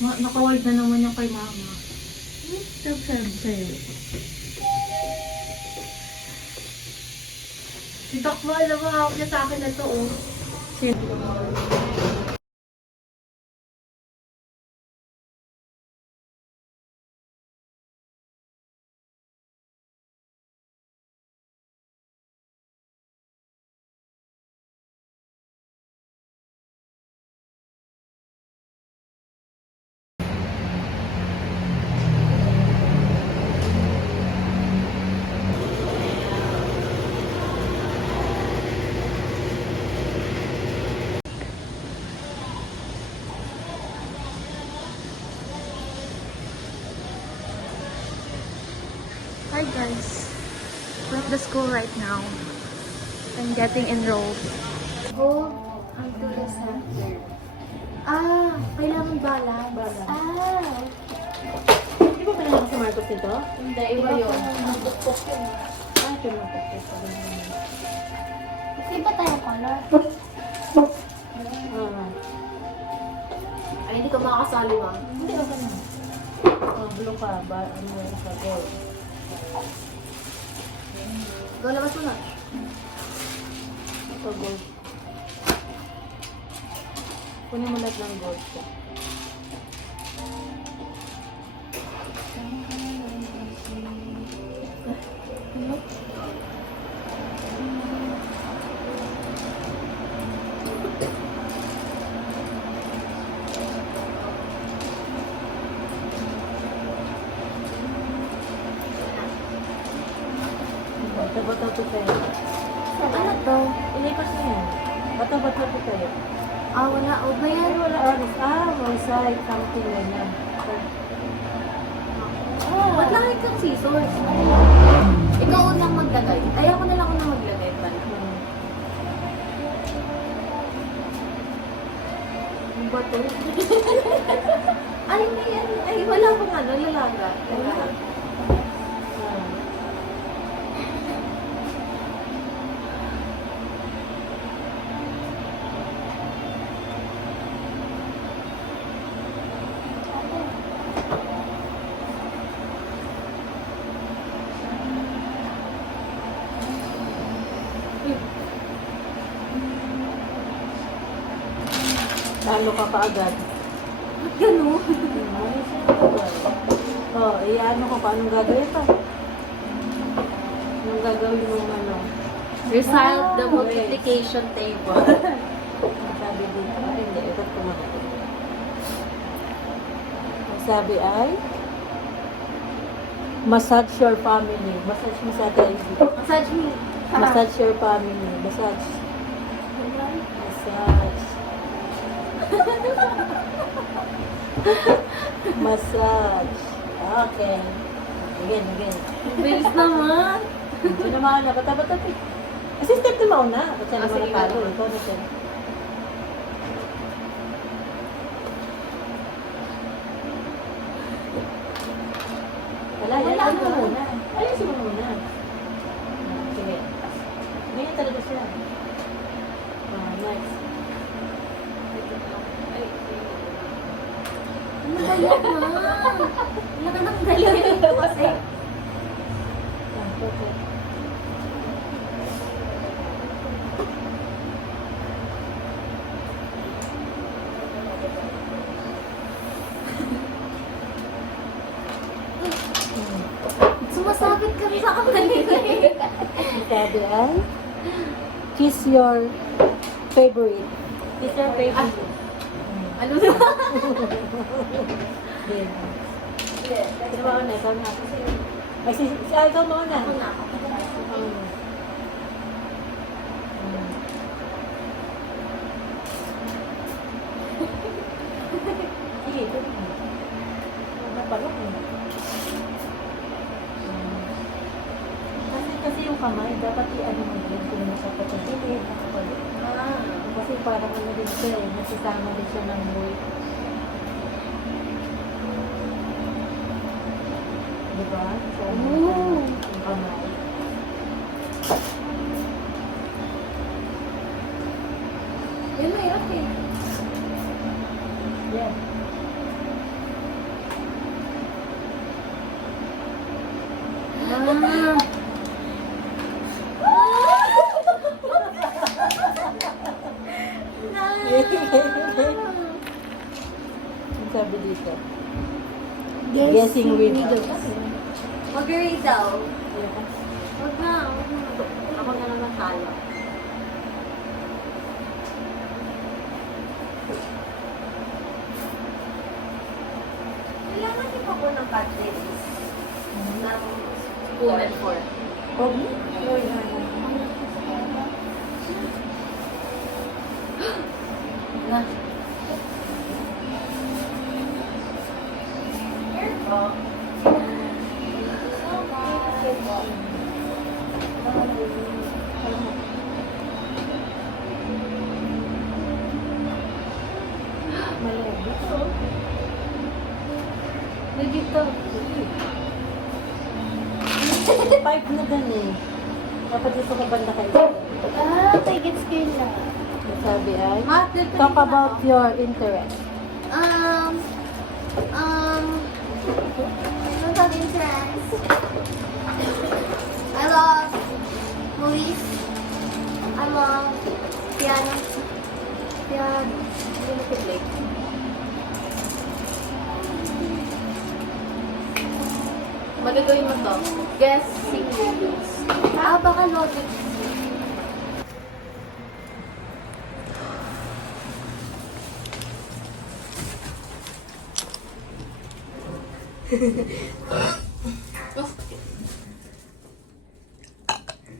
Naka-wild na naman yung kay mama. Sabi sa'yo. Si Takma, alam mo, hawak niya sa akin na to, oh. Hi guys, we're at the school right now. I'm getting enrolled. Go unto the center. Kailangan balance. Di ba kailangan sa Marcos nito? Hindi, iba yun. Nabukbok yun. Ito na po. Di ba tayo color? Ay, hindi ka makakasali, ma. Hindi, okay na. Blue ka ba? Ano sa gold? Go, labas mo na. Ito gold. Kunin mo lahat ng gold ko. Bata-bata po tayo. Ano to? Ilipas na yan. Bata-bata po tayo. Wala. O ba yan? Ay, wala orange. One side, something like that. Ba't langit kang scissors? Ikaw unang maglagay. Ay, ako na lang unang maglagay pala. Ano ba to? Ay, wala pang ano, lalaga. Talo ka pa agad. Ba't gano'n? Iano ko pa. Anong gagawin ito? Anong gagawin mo ano? Recite the multiplication table. Sabi dito. Ay, hindi. Ito tumagal. Ang sabi ay, massage your family. Massage mo sa daisy. Massage me. Massage your family. Massage. Massage. Massage. Okay. Again. Bilis naman. Ito naman na. Bata-bata. Kasi step na mauna. Kasi naman sige, natalo. wala. Ikaw na siya. Wala mo muna. Alisin mo muna. Sige. Ganyan talaga siya. Nice. Ano ba yan, ma? Wala ka nang galing ko kasi. Okay. Sumasabit kami sa kanila eh. Sabi ay, kiss your favorite. Kiss your favorite. Ano na? Sino ba na? Ikaw na. Ay, si ikaw mo na. Ako na. Sige, ito. Napalok mo. Kasi yung kamay, dapat i-ano mo din kung nasa patagilid. Kasi parang ano din siya eh, nasisama din siya ng weight. Diba? So, yung kamay. Yun, mahirap eh. Yeah. Ang sabi dito. Guessing riddles. Mag-read daw. Yes. Huwag na. Ako na naman talo. Kailangan niyo pa po ng cartridges. Ng spoon and fork. Probably. Na. Malabo. Dito. Pipe na gan eh. Dapat dito ka banda kayo. Okay, gets ko yun lang. Ang sabi ay, Math, dito talk dito about ako. your interest. Ano tawag interest? I love movies. I love piano. Piano. Hindi na play. Magagawin mo to. Guess singles. Baka logic.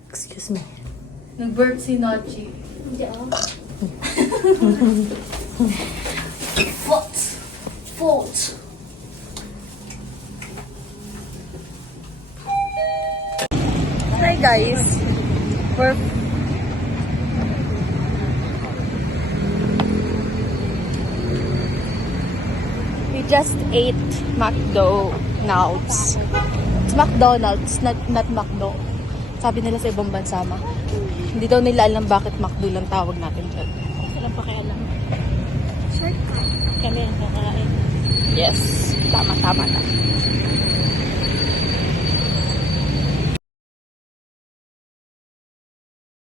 Excuse me. Nag-burp si Nochi. Hindi ako. Fault. Hi guys. We just ate McDonald's. It's McDonald's, not McDo. Sabi nila sa ibang bansa, hindi daw nila alam bakit McDo lang tawag natin dyan. Walang pakialam. Shortcut. Kami ang kakain. Yes. Tama na.